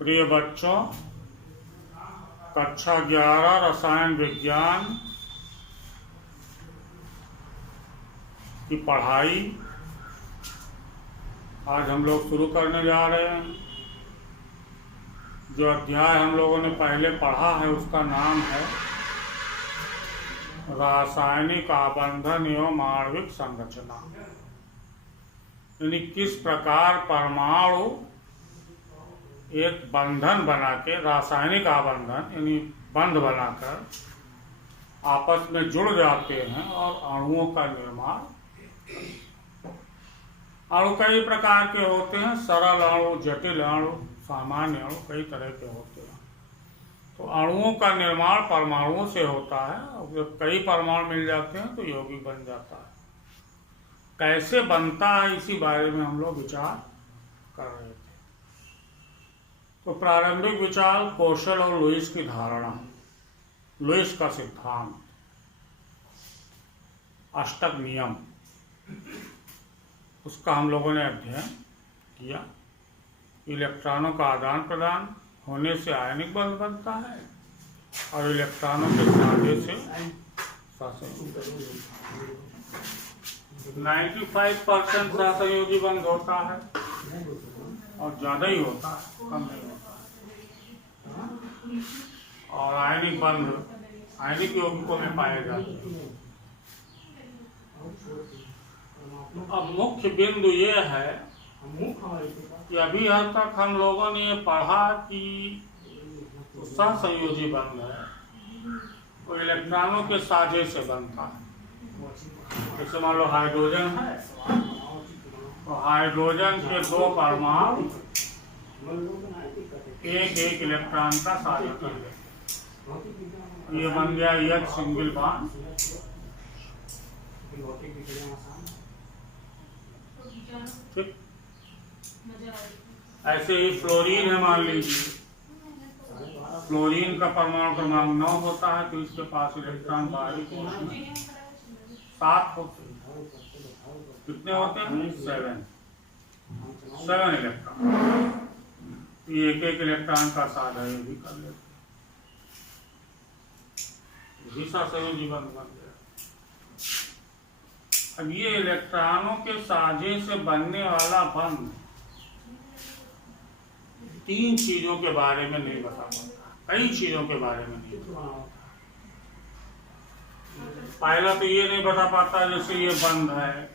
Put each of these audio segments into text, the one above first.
प्रिय बच्चों, कक्षा 11 रसायन विज्ञान की पढ़ाई आज हम लोग शुरू करने जा रहे हैं। जो अध्याय हम लोगों ने पहले पढ़ा है उसका नाम है रासायनिक आबंधन एवं आणविक संरचना। यानी किस प्रकार परमाणु एक बंधन बना के, रासायनिक आबंधन यानी बंध बनाकर आपस में जुड़ जाते हैं और अणुओं का निर्माण। अणु कई प्रकार के होते हैं, सरल अणु, जटिल अणु, सामान्य अणु, कई तरह के होते हैं। तो अणुओं का निर्माण परमाणुओं से होता है और जब कई परमाणु मिल जाते हैं तो यौगिक बन जाता है। कैसे बनता है इसी बारे में हम लोग विचार कर रहे थे। तो प्रारंभिक विचार कोशल और लुईस की धारणा, लुईस का सिद्धांत, अष्टक नियम, उसका हम लोगों ने अध्ययन किया। इलेक्ट्रॉनों का आदान प्रदान होने से आयनिक बल बनता है और इलेक्ट्रॉनों के साझे से 95% सहसंयोजी बंध होता है और ज़्यादा ही होता है, कम नहीं होता है। और आयनिक बंध आयनिक यौगिकों में पाए जाते हैं। अब मुख्य बिंदु ये है कि अभी हद तक हम लोगों ने ये पढ़ा कि सहसंयोजी बंध है, वो इलेक्ट्रॉनों के साझे से बनता है। जैसे मान लो हाइड्रोजन है, तो हाइड्रोजन के दो परमाणु एक एक इलेक्ट्रॉन का साझा कर लेते, ये बन गया एक सिंगल बॉन्ड। ठीक, ऐसे ही फ्लोरीन है, मान लीजिए फ्लोरीन का परमाणु क्रमांक 9 होता है, तो इसके पास इलेक्ट्रॉन बाहरी 7 होते हैं। कितने होते हैं? 7 इलेक्ट्रॉन। एक एक इलेक्ट्रॉन का साझा ये भी कर लेते, यही सहसंयोजी बंध बन गया। अब ये इलेक्ट्रॉनों के साझे से बनने वाला बंध 3 चीजों के बारे में नहीं बता पाता, कई चीजों के बारे में नहीं बता पाता। पहला तो ये नहीं बता पाता, जैसे ये बंध है,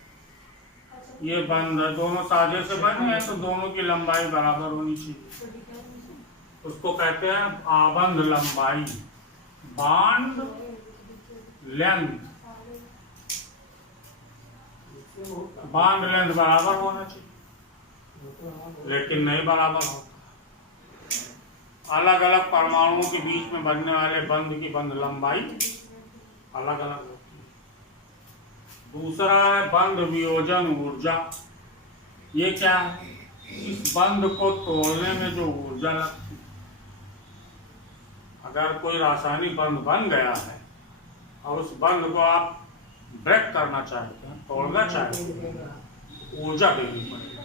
ये बंध है, दोनों साझे से बने हैं तो दोनों की लंबाई बराबर होनी चाहिए। उसको कहते हैं आबंध लंबाई, बॉन्ड लेंथ। बॉन्ड लेंथ बराबर होना चाहिए, लेकिन नहीं बराबर होता। अलग अलग परमाणुओं के बीच में बनने वाले बंध की बंध लंबाई अलग अलग होती है। दूसरा है बंध वियोजन ऊर्जा। ये क्या है? इस बंध को तोड़ने में जो ऊर्जा लगती है। अगर कोई रासायनिक बंध बन गया है और उस बंध को आप ब्रेक करना चाहते हैं, तोड़ना चाहते हैं, ऊर्जा देनी पड़ेगी।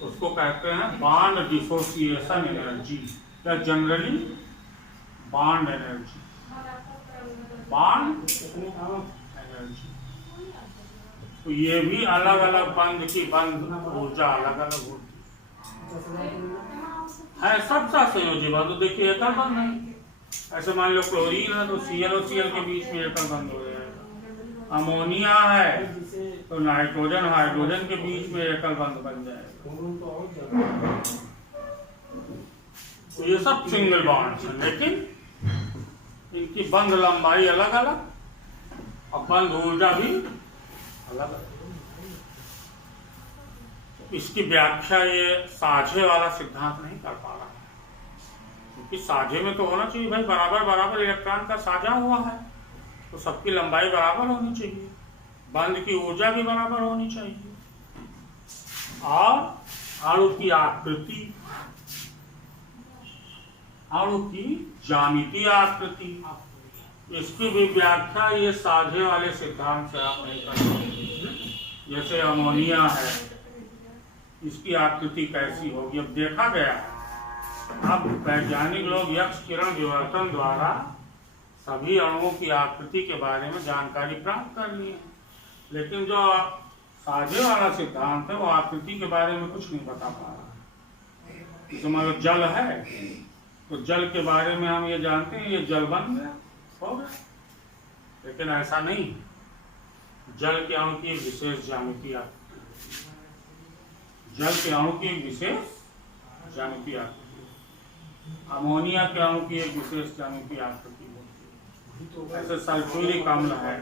उसको कहते हैं बॉन्ड डिसोसिएशन एनर्जी या generally bond energy, bond energy. तो ये भी अलग अलग बंध की बंध ऊर्जा अलग अलग होती है। सब सहसंयोजी बंध। तो देखिए एकल बंध है, ऐसे मान लो क्लोरीन है तो Cl और Cl के बीच में एकल बंध हो जाएगा। अमोनिया है तो नाइट्रोजन हाइड्रोजन के बीच में एकल बंध बन जाएगा। तो ये सब सिंगल बॉन्ड है, लेकिन इनकी बंध लंबाई अलग अलग और बंध ऊर्जा भी अलग अलग। इसकी व्याख्या ये साझे वाला सिद्धांत नहीं कर पा रहा है, क्योंकि साझे में तो होना चाहिए भाई बराबर बराबर इलेक्ट्रॉन का साझा हुआ है तो सबकी लंबाई बराबर होनी चाहिए, बंध की ऊर्जा भी बराबर होनी चाहिए। और अणु की आकृति, अणु की ज्यामितीय आकृति, इसकी भी व्याख्या ये साझे वाले सिद्धांत से आप नहीं कर सकते। जैसे अमोनिया है, इसकी आकृति कैसी होगी? अब देखा गया है अब वैज्ञानिक लोग यक्ष किरण विवर्तन द्वारा सभी अणुओं की आकृति के बारे में जानकारी प्राप्त कर ली है, लेकिन जो साझे वाला सिद्धांत है वो आकृति के बारे में कुछ नहीं बता पा रहा है। जैसे मान लो जल है, तो जल के बारे में हम ये जानते हैं ये जल बन गया, हो गया, लेकिन ऐसा नहीं है। जल के अणु की एक विशेष ज्यामिति आती है, जल के अणु की एक विशेष ज्यामिति आती है, अमोनिया के अणु की एक विशेष ज्यामिति आकृति होती है। ऐसे सल्फ्यूरिक अम्ल है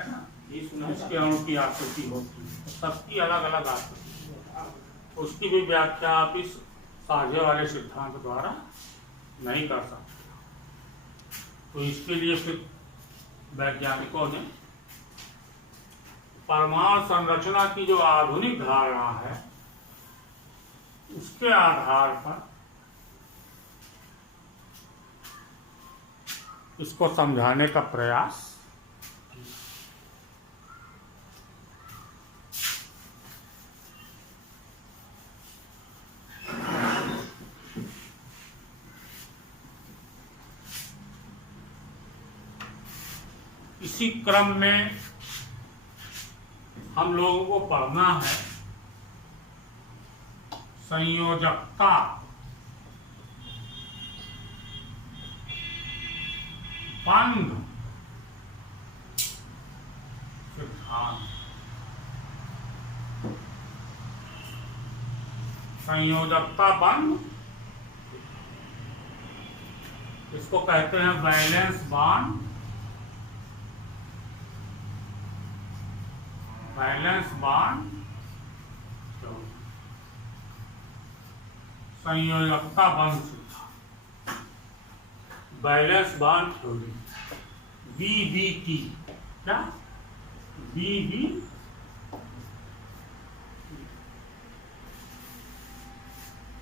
ना, इसके अणु की आकृति होती है, सबकी अलग अलग आकृति, उसकी भी व्याख्या आप इस साझे वाले सिद्धांत द्वारा नहीं कर सकते। तो इसके लिए फिर वैज्ञानिकों ने परमाणु संरचना की जो आधुनिक धारणा है उसके आधार पर इसको समझाने का प्रयास इसी क्रम में हम लोगों को पढ़ना है संयोजकता, बंध सिद्धांत। संयोजकता बंध, इसको कहते हैं वैलेंस बॉन्ड, वैलेंस बॉन्ड संयोजकता बंध सिद्धांत, वैलेंस बॉन्ड थ्योरी, VBT। क्या VB?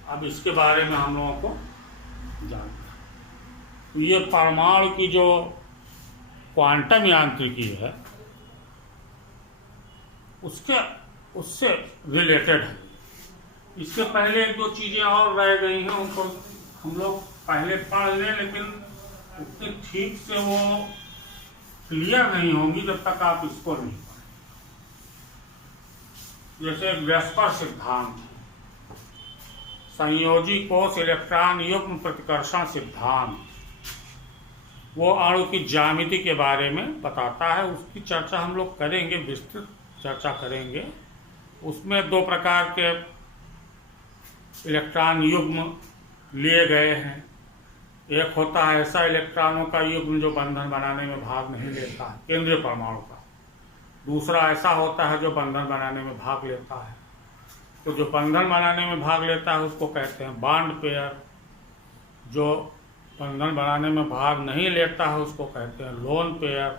अब इसके बारे में हम लोगों को जानना है। तो ये परमाणु की जो क्वांटम यांत्रिकी है उससे रिलेटेड है। इसके पहले एक दो चीजें और रह गई हैं, उनको हम लोग पहले पढ़ लें, लेकिन उतने ठीक से वो क्लियर नहीं होंगी जब तक आप इसको नहीं पढ़ें। जैसे वेस्पर सिद्धांत, संयोजी कोष इलेक्ट्रॉन युग्म प्रतिकर्षण सिद्धांत, वो अणु की ज्यामिति के बारे में बताता है। उसकी चर्चा हम लोग करेंगे, विस्तृत चर्चा करेंगे। उसमें दो प्रकार के इलेक्ट्रॉन युग्म लिए गए हैं। एक होता है ऐसा इलेक्ट्रॉनों का युग्म जो बंधन बनाने में भाग नहीं लेता है, केंद्रीय परमाणु का। दूसरा ऐसा होता है जो बंधन बनाने में भाग लेता है। तो जो बंधन बनाने में भाग लेता है उसको कहते हैं बॉन्ड पेयर, जो बंधन बनाने में भाग नहीं लेता है उसको कहते हैं लोन पेयर।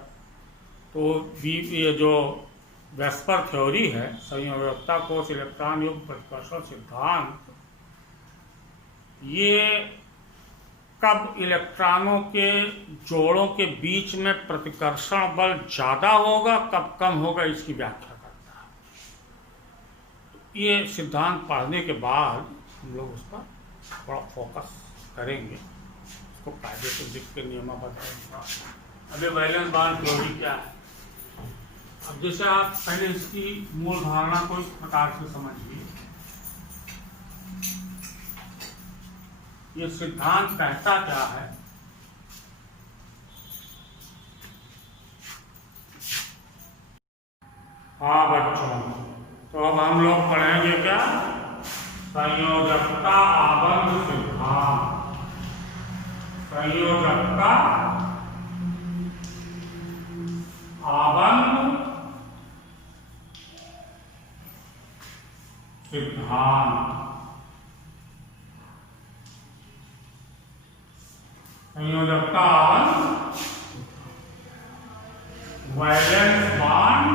तो ये जो वेस्पर थ्योरी है, संयोजकता कोष इलेक्ट्रॉन युग्म प्रतिकर्षण सिद्धांत, ये कब इलेक्ट्रॉनों के जोड़ों के बीच में प्रतिकर्षण बल ज्यादा होगा, कब कम होगा, इसकी व्याख्या करता है। ये सिद्धांत पढ़ने के बाद हम लोग उस पर थोड़ा फोकस करेंगे, उसको कायदे से लिख के नियम बताएंगे। अभी वैलेंस बॉन्ड थ्योरी क्या है? अब जैसे आप पहले इसकी मूल धारणा को इस प्रकार से समझिए। ये सिद्धांत कहता क्या है? हाँ बच्चों, तो अब हम लोग पढ़ेंगे क्या? संयोजकता आबंध सिद्धांत। संयोजकता आबंध सिद्धांत। संयोजकता आबंध, valence bond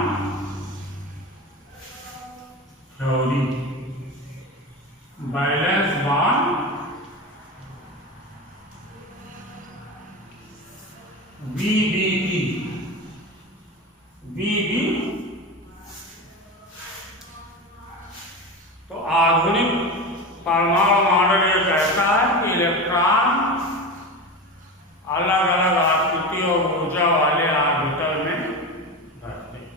theory, valence bond VBT। तो आधुनिक परमाणु मॉडल ये कहता है कि इलेक्ट्रॉन अलग अलग आकृति और ऊर्जा वाले ऑर्बिटल में रहते हैं।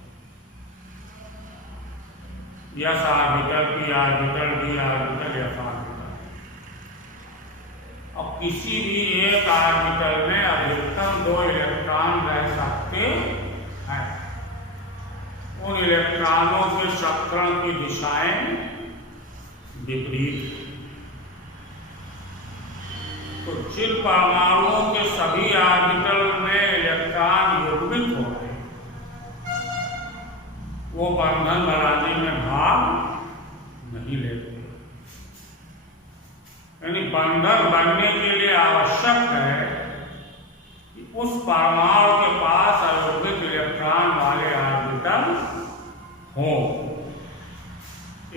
S orbital, P orbital, D orbital, F orbital. और किसी भी एक ऑर्बिटल में अधिकतम 2 इलेक्ट्रॉन रह सकते हैं। उन इलेक्ट्रॉनों के चक्रण की दिशाएं विपरीत। तो जिन परमाणुओं के सभी ऑर्बिटल में इलेक्ट्रॉन युग्मित हो रहे हैं, वो बंधन बनाने में भाग नहीं लेते। यानी बंधन बनने के लिए आवश्यक है कि उस परमाणु के पास अयुग्मित इलेक्ट्रॉन वाले ऑर्बिटल हो।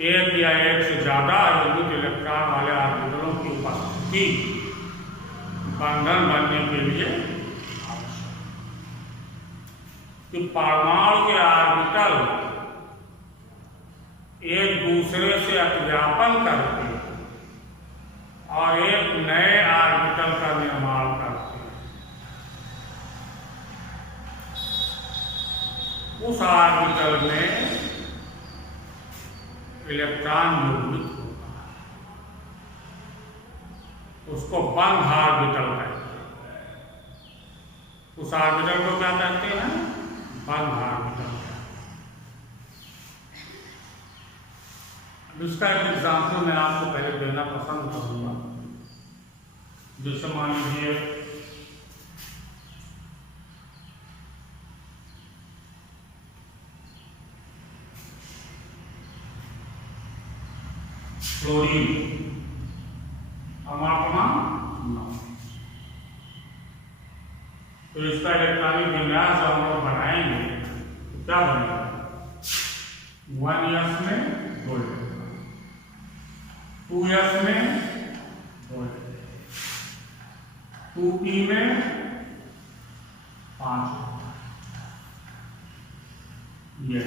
एक या एक से ज्यादा अयुग्मित इलेक्ट्रॉन वाले ऑर्बिटलों की उपस्थिति बंधन बनने के लिए आवश्यक। कि परमाणु के ऑर्बिटल एक दूसरे से अतिव्यापन करके और एक नए ऑर्बिटल का निर्माण करते हैं। उस ऑर्बिटल में इलेक्ट्रॉन युग्मित होता है, उसको बंध ऑर्बिटल कहते हैं। उस ऑर्बिटल को क्या कहते हैं? बंध ऑर्बिटल। इसका एक एग्जाम्पल मैं आपको पहले देना पसंद करूंगा। जैसे मान लीजिए क्लोरीन, अमापना, तो इसका इलेक्ट्रॉनिक विन्यास जब हम लोग बनाएंगे तो क्या बनेगा? 1s में 2 इलेक्ट्रॉन, 2s में 2 इलेक्ट्रॉन, 2p में 5। ये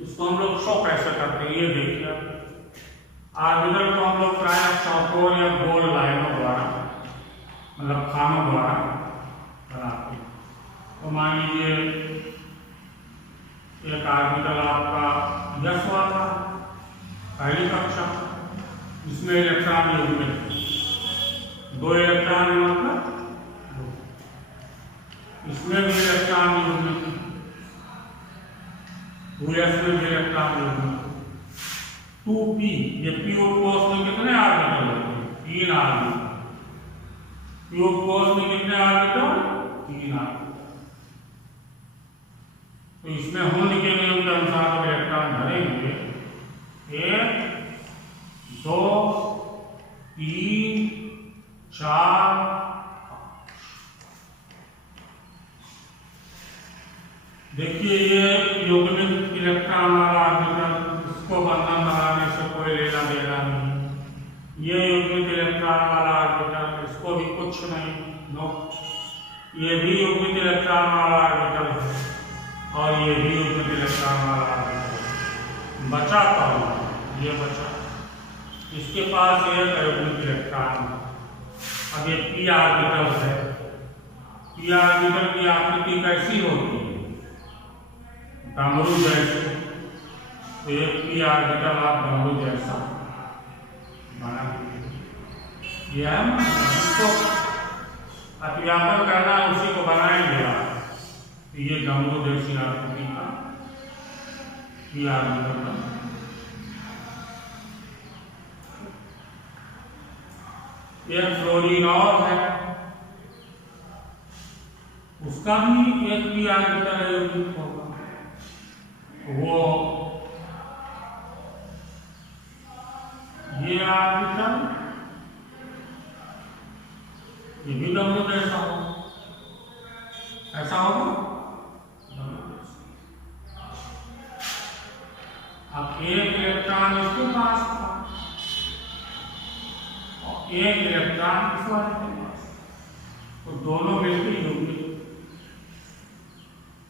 इसको हम लोग शो कैसे करते हैं? ये देखिए, ऑर्बिटल को हम लोग प्राय चौकोर या गोल लाइनों द्वारा, मतलब खानों द्वारा बनाते हैं। तो मान लीजिए एक ऑर्बिटल आपका यस वाला पहली कक्षा, इसमें इलेक्ट्रॉन युग्मित 2 इलेक्ट्रॉन, मतलब इसमें भी इलेक्ट्रॉन युग्मित, 2s में भी इलेक्ट्रॉन युग्मित, 2p, ये p कोष में कितने ऑर्बिटल होते हैं? 3 ऑर्बिटल। p कोष में कितने ऑर्बिटल? 3 ऑर्बिटल। तो इसमें होने के नियम के अनुसार इलेक्ट्रॉन भरेंगे 1, 2, 3, 4, 5। देखिए ये युग्मित इलेक्ट्रॉन वाला ऑर्बिटल, इसको बंधन बनाने से कोई लेना देना नहीं। ये युग्मित इलेक्ट्रॉन वाला ऑर्बिटल, इसको भी कुछ नहीं, नो। ये भी युग्मित इलेक्ट्रॉन वाला ऑर्बिटल है और ये भी युग्मित इलेक्ट्रॉन वाला ऑर्बिटल है। बचा कौन? ये बचा, इसके पास एक अयुग्मित इलेक्ट्रॉन है। अब ये p ऑर्बिटल है। p ऑर्बिटल की आकृति कैसी होती है? डमरू जैसे। तो एक p ऑर्बिटल आप डमरू जैसा बना दीजिए। यह हम उसको अतिव्यापन करना है, उसी को बनाएंगे आप। तो ये डमरू जैसी आकृति का p ऑर्बिटल का। एक फ्लोरीन और है, उसका भी एक p ऑर्बिटल युग्मित होगा। वो ये ऑर्बिटल, ये भी डमरू जैसा होगा। ऐसा होगा। अब एक इलेक्ट्रॉन इसके पास था और एक इलेक्ट्रॉन इस वाले के पास, तो दोनों मिलकर युग्मित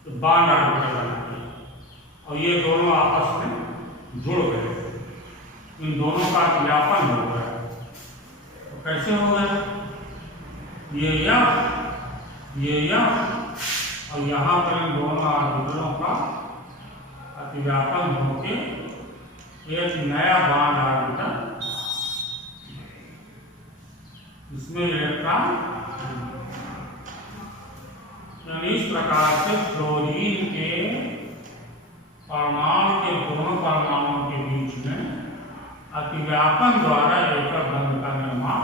तो बॉन्ड ऑर्बिटल बनाते हैं और ये दोनों आपस में जुड़ गए। इन दोनों का ज्ञापन हो गया। तो कैसे हो गया? ये यह और यहाँ पर इन दोनों ऑर्बिटलों का अतिव्यापन होके एक नया बॉन्ड ऑर्बिटल, इसमें इलेक्ट्रॉन, यानी इस प्रकार से फ्लोरीन के परमाणु के दोनों परमाणुओं के बीच में अतिव्यापन द्वारा एकक बंध का निर्माण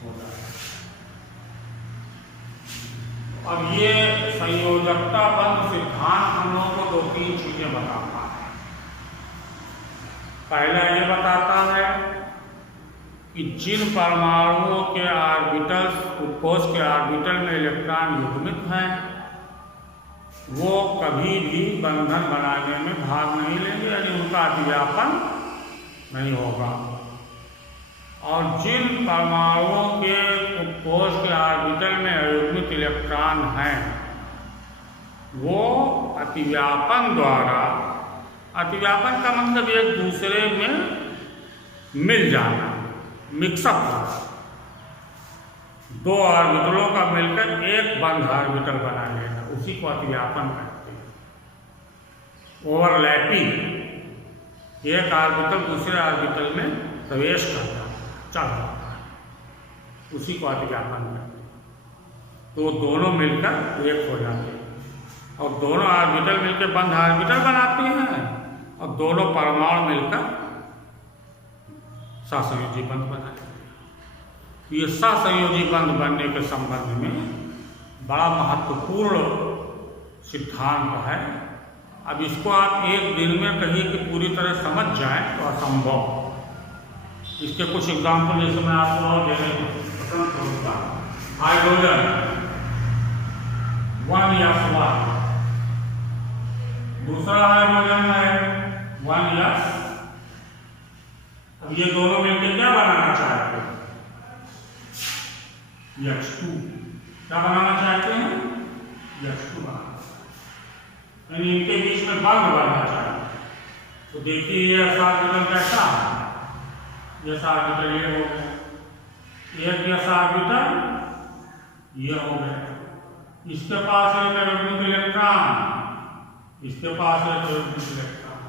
होता है। और ये संयोजकता बंध सिद्धांत हम लोगों को 2-3 चीजें बताता है। पहला ये बताता है कि जिन परमाणुओं के ऑर्बिटल्स, कोश के ऑर्बिटल में इलेक्ट्रॉन युग्मित हैं, वो कभी भी बंधन बनाने में भाग नहीं लेंगे, यानी उनका अतिव्यापन नहीं होगा। और जिन परमाणुओं के कोश के ऑर्बिटल में अयुग्मित इलेक्ट्रॉन हैं, वो अतिव्यापन द्वारा, अतिव्यापन का मतलब एक दूसरे में मिल जाना, मिक्सअप होना, दो ऑर्बिटलों का मिलकर एक बंध ऑर्बिटल बना लेना, उसी को अतिव्यापन कहते हैं। ओवरलैपिंग, एक ऑर्बिटल दूसरे ऑर्बिटल में प्रवेश करता है, चल रहा है, उसी को अतिव्यापन कहते हैं। तो दोनों मिलकर एक हो जाते हैं और दोनों ऑर्बिटल मिलकर बंध ऑर्बिटल बनाते हैं और दोनों परमाणु मिलकर सहसंयोजी बंध बनाते हैं। ये सहसंयोजी बंध बनने के संबंध में बड़ा महत्वपूर्ण सिद्धांत है। अब इसको आप एक दिन में कहीं कि पूरी तरह समझ जाएं तो असंभव। इसके कुछ एग्जाम्पल जैसे मैं आपको और देने को पसंद करूँगा। हाइड्रोजन 1s1, दूसरा हाइड्रोजन है 1s। अब ये दोनों मिलकर क्या बनाना चाहते हैं? H2। क्या बनाना चाहते हैं? H2 बनाना, यानी इनके बीच में बंध बनना चाहिए। तो देखिए ये ऑर्बिटल कैसा है? ये ऑर्बिटल ये हो गया, एक यस ऑर्बिटल ये हो गया, इसके पास एक अयुग्मित इलेक्ट्रॉन, इसके पास एक अयुग्मित इलेक्ट्रॉन।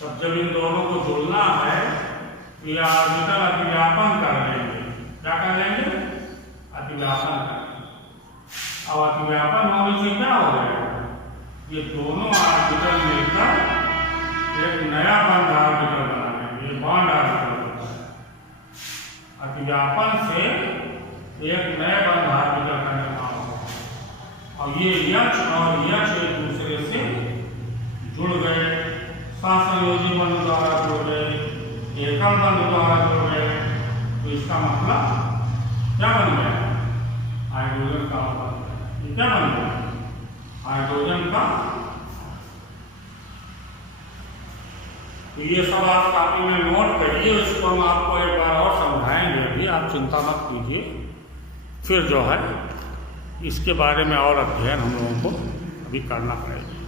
तब जब इन दोनों को जोड़ना है तो ये ऑर्बिटल अतिव्यापन कर लेंगे। क्या कर लेंगे? अतिव्यापन कर लेंगे। और अतिव्यापन होने से क्या हो गया? ये दोनों ऑर्बिटल मिलकर एक नया बंध ऑर्बिटल बना लेंगे, ये बॉन्ड ऑर्बिटल बनता है। अतिव्यापन से एक नए बंध ऑर्बिटल का निर्माण होगा और ये H और H एक दूसरे से जुड़ गए, सहसंयोजी बंध द्वारा जुड़ गए, एकल बंध द्वारा जुड़ गए। तो इसका मतलब क्या बन गया? हाइड्रोजन का बन। ये क्या बन गया? हाइड्रोजन का। तो ये सब आप कॉपी में नोट करिए, इसको हम आपको एक बार और समझाएंगे, अभी आप चिंता मत कीजिए। फिर जो है इसके बारे में और अध्ययन हम लोगों को अभी करना पड़ेगा।